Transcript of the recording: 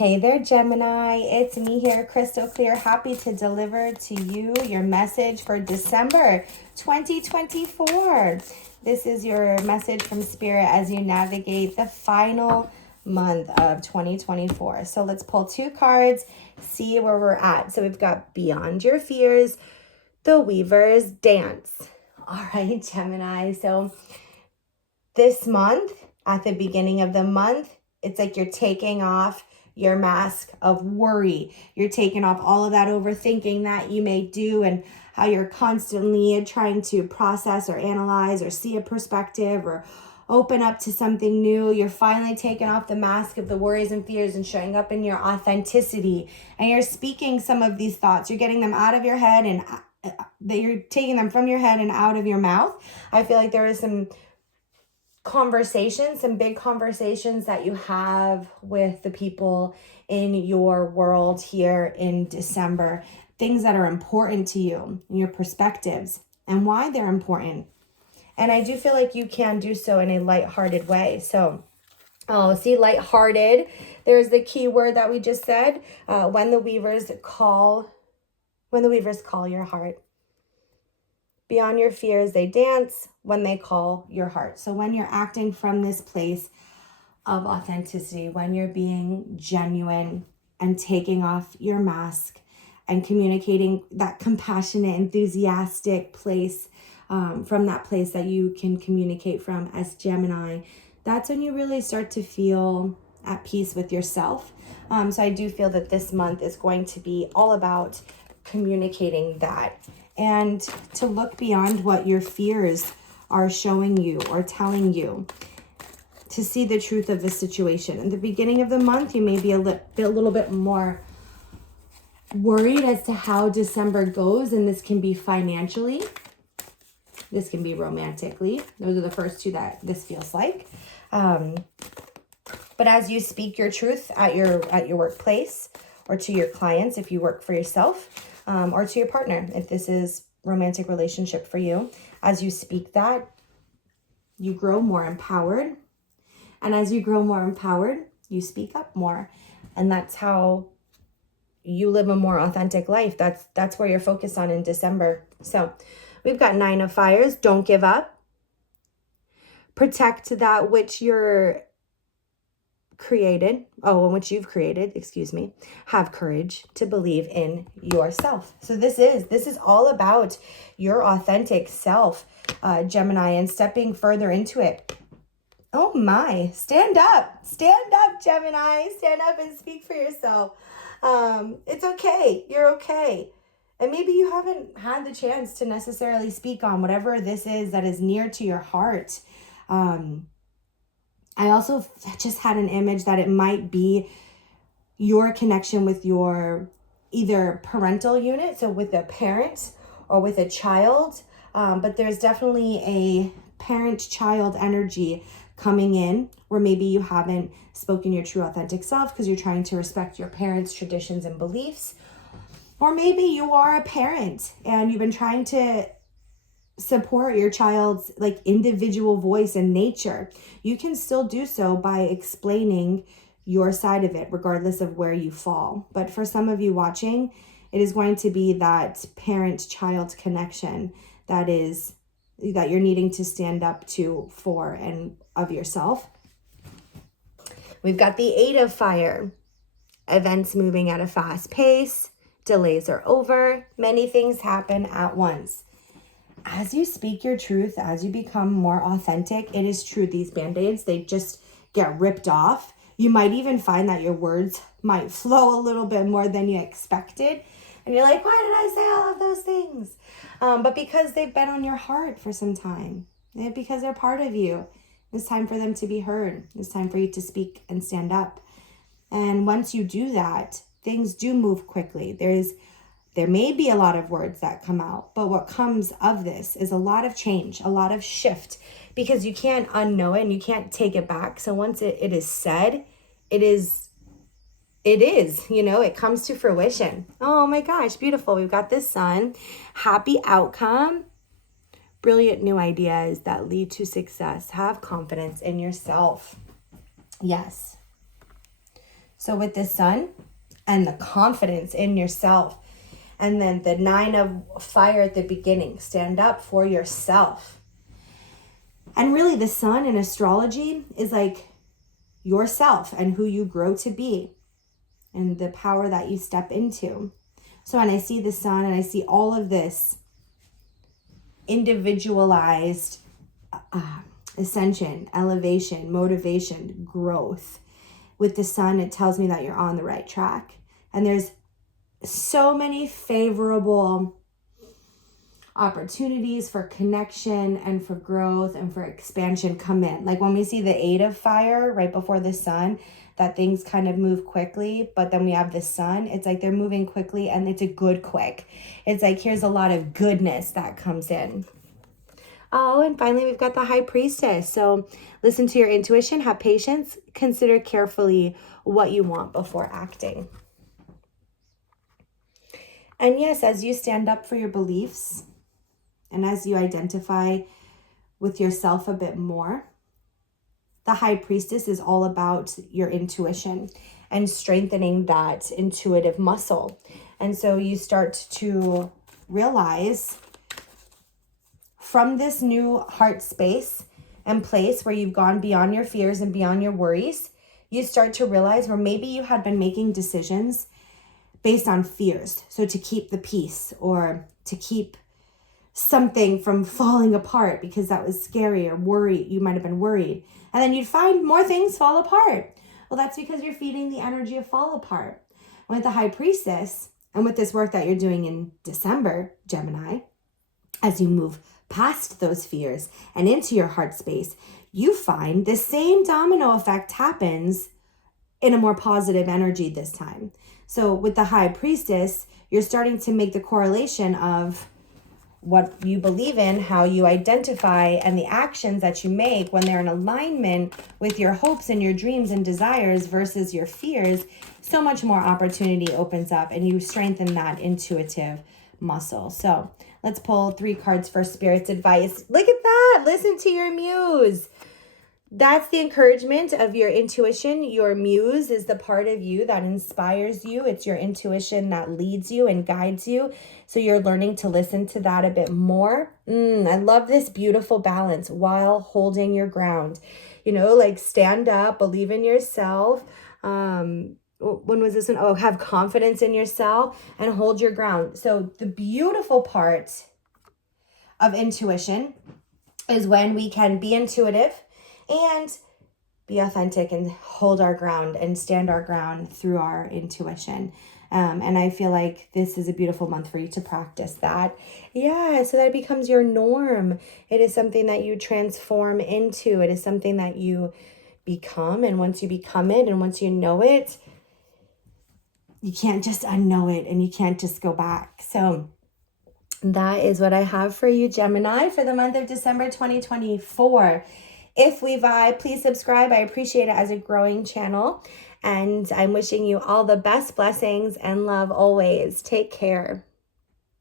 Hey there, Gemini. It's me here, Krystal Clear, happy to deliver to you your message for December 2024. This is your message from Spirit as you navigate the final month of 2024. So let's pull two cards, see where we're at. So we've got Beyond Your Fears, the Weaver's Dance. All right, Gemini. So this month, at the beginning of the month, it's like you're taking off your mask of worry. You're taking off all of that overthinking that you may do and how you're constantly trying to process or analyze or see a perspective or open up to something new. You're finally taking off the mask of the worries and fears and showing up in your authenticity. And you're speaking some of these thoughts. You're getting them out of your head and that you're taking them from your head and out of your mouth. I feel like there is some conversations, some big conversations that you have with the people in your world here in December, things that are important to you, your perspectives, and why they're important. And I do feel like you can do so in a lighthearted way. So, see, lighthearted, there's the key word that we just said, when the weavers call your heart. Beyond your fears, they dance when they call your heart. So when you're acting from this place of authenticity, when you're being genuine and taking off your mask and communicating that compassionate, enthusiastic place, from that place that you can communicate from as Gemini, that's when you really start to feel at peace with yourself. So I do feel that this month is going to be all about communicating that and to look beyond what your fears are showing you or telling you, to see the truth of the situation. In the beginning of the month, you may be a little bit more worried as to how December goes, and this can be financially, this can be romantically. Those are the first two that this feels like. But as you speak your truth at your workplace or to your clients, if you work for yourself, or to your partner, if this is romantic relationship for you, as you speak that, you grow more empowered. And as you grow more empowered, you speak up more. And that's how you live a more authentic life. That's where you're focused on in December. So we've got 9 of Fires. Don't give up. Protect that which you're which you've created, have courage to believe in yourself. So this is all about your authentic self, Gemini, and stepping further into it. Oh my, stand up, Gemini, stand up and speak for yourself. It's okay, you're okay. And maybe you haven't had the chance to necessarily speak on whatever this is that is near to your heart. I also just had an image that it might be your connection with your either parental unit, so with a parent or with a child, but there's definitely a parent-child energy coming in where maybe you haven't spoken your true authentic self because you're trying to respect your parents' traditions and beliefs. Or maybe you are a parent and you've been trying to support your child's individual voice and nature. You can still do so by explaining your side of it, regardless of where you fall. But for some of you watching, it is going to be that parent-child connection that you're needing to stand up to for and of yourself. We've got the 8 of Fire. Events moving at a fast pace. Delays are over. Many things happen at once. As you speak your truth, as you become more authentic, it is true, these band-aids, they just get ripped off. You might even find that your words might flow a little bit more than you expected. And you're like, why did I say all of those things? But because they've been on your heart for some time, and because they're part of you, it's time for them to be heard. It's time for you to speak and stand up. And once you do that, things do move quickly. There may be a lot of words that come out, but what comes of this is a lot of change, a lot of shift, because you can't unknow it and you can't take it back. So once it is said, it is, it comes to fruition. Oh my gosh, beautiful. We've got this Sun, happy outcome, brilliant new ideas that lead to success. Have confidence in yourself. Yes. So with the sun and the confidence in yourself, and then the 9 of fire at the beginning, stand up for yourself. And really the sun in astrology is like yourself and who you grow to be and the power that you step into. So when I see the sun and I see all of this individualized ascension, elevation, motivation, growth, with the sun, it tells me that you're on the right track. And there's so many favorable opportunities for connection and for growth and for expansion come in. Like when we see the 8 of fire right before the sun, that things kind of move quickly, but then we have the sun, it's like they're moving quickly and it's a good quick. It's like here's a lot of goodness that comes in. Oh, and finally we've got the high priestess. So listen to your intuition, have patience, consider carefully what you want before acting. And yes, as you stand up for your beliefs and as you identify with yourself a bit more, the high priestess is all about your intuition and strengthening that intuitive muscle. And so you start to realize from this new heart space and place where you've gone beyond your fears and beyond your worries, you start to realize where maybe you had been making decisions based on fears. So to keep the peace or to keep something from falling apart because that was scary or worry. You might have been worried. And then you'd find more things fall apart. Well, that's because you're feeding the energy of fall apart. With the high priestess and with this work that you're doing in December, Gemini, as you move past those fears and into your heart space, you find the same domino effect happens in a more positive energy this time. So with the high priestess, you're starting to make the correlation of what you believe in, how you identify, and the actions that you make when they're in alignment with your hopes and your dreams and desires versus your fears. So much more opportunity opens up and you strengthen that intuitive muscle. So let's pull 3 cards for Spirit's advice. Look at that. Listen to your muse. That's the encouragement of your intuition. Your muse is the part of you that inspires you. It's your intuition that leads you and guides you. So you're learning to listen to that a bit more. I love this beautiful balance while holding your ground. You know, like stand up, believe in yourself. When was this one? Oh, have confidence in yourself and hold your ground. So the beautiful part of intuition is when we can be intuitive and be authentic and hold our ground and stand our ground through our intuition. And I feel like this is a beautiful month for you to practice that. Yeah, so that it becomes your norm. It is something that you transform into. It is something that you become. And once you become it and once you know it, you can't just unknow it and you can't just go back. So that is what I have for you, Gemini, for the month of December 2024. If we vibe, please subscribe. I appreciate it as a growing channel. And I'm wishing you all the best blessings and love always. Take care.